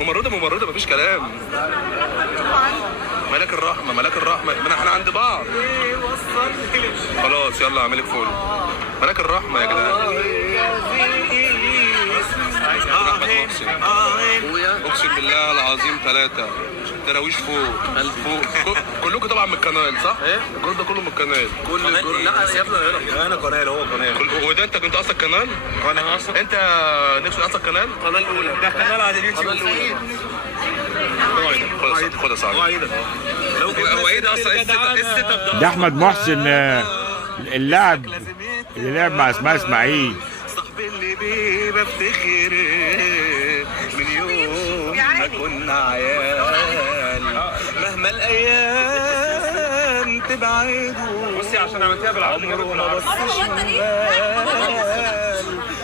ممرضه مفيش كلام. ملاك الرحمه ما احنا عند بعض. خلاص يلا اعملك فول. ملاك الرحمه يا جدعان. احمد محسن اقسم بالله العظيم 3 تراويش فوق كلكم طبعا من القناه صح؟ ايه؟ الجروب ده كله من القناه. لا يا ابني انا قناه هو قناه. وده انت كنت اصلا قناه؟ انا اصلا انت نفسك اصلا قناه؟ القناه الاولى ده قناه على اليوتيوب. خد يا صاحبي. هو ايه ده اصلا؟ ايه السيت اب ده احمد محسن اللاعب اللي لعب مع اسماعيل. صاحبي اللي بيه بفتخر من يوم ما كنا عيال مهما الايام تبعده. بصي عشان عملتيها بالعربي عمره ما بصش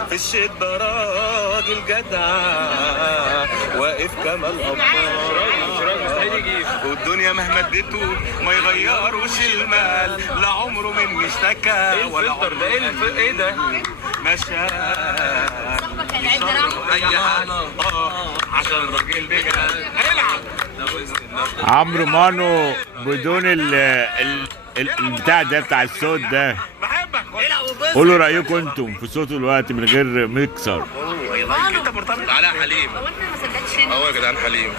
في الشده راجل جدع واقف كما الابطال. والدنيا مهما اديته ما يغيروش المال. لا عمره مني اشتكى ولا عمره ايه ده مشى اي حاجه عشان الراجل بجد هيلعب. عمرو مانو بدون البتاع ده بتاع الصوت ده. قولوا رايكم انتم في صوته دلوقتي من غير ميكسر. انت مرتبط. تعالى يا حليم. هو انت ما صدقتش اهو يا جدعان حليم.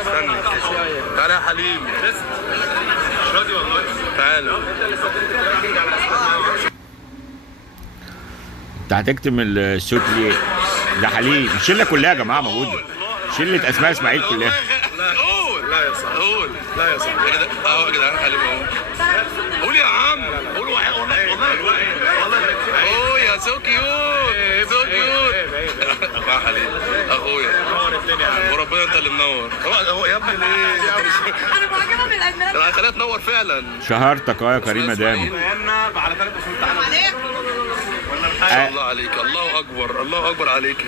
استنى تعالى يا حليم. مش راضي والله. تعالى. انت هتكتم الصوت ليه؟ ده حليم. الشله كلها يا جماعه موجوده. شله اسماء اسماعيل كلها. قول. لا يا صاحبي. قول. لا يا صاحبي. اهو يا جدعان حليم اهو. قول يا عم. قول والله. اوه يا سو كيوت. سو كيوت. يا حليم اخويا. نور الدنيا وربنا انت اللي منور. هو يا ابني ليه؟ انا معجبه بالازمنه. انا خليها تنور فعلا. شهرتك يا كريمه دامي. على 3 اسود. تعالى. ما شاء الله عليك. الله اكبر. الله اكبر عليك.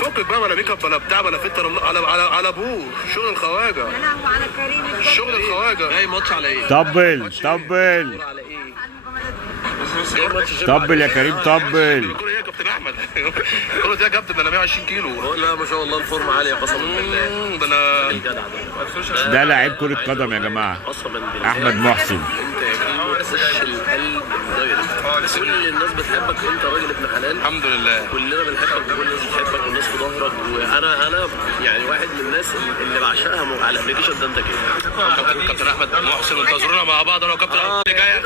فكك بقى ولا ميك اب ولا بتاع ولا فلتر. على ابوه شغل الخواجه. انا على كريم شغل الخواجه. جاي ماتش على ايه؟ طبل طبل يا كريم طبل. كل ايه يا كابتن احمد؟ كل ده يا كابتن ده انا 120 كيلو. لا ما شاء الله الفورمه عاليه قسما بالله. ده انا الجدع ده لاعب كرة قدم يا جماعة. احمد محسن. كل الناس بتحبك وانت راجل ابن حلال. الحمد لله. كلنا بنحبك وكل الناس بتحبك والناس في ظهرك. وانا يعني واحد من الناس اللي بعشقها على الابلكيشن ده. انت كده كابتن احمد محسن انتظرونا مع بعض انا وكابتن احمد جاي.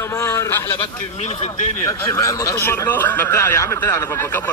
احلى باك يمين في الدنيا. باك شمال ما بتاع يا عم بتاع انا بكبر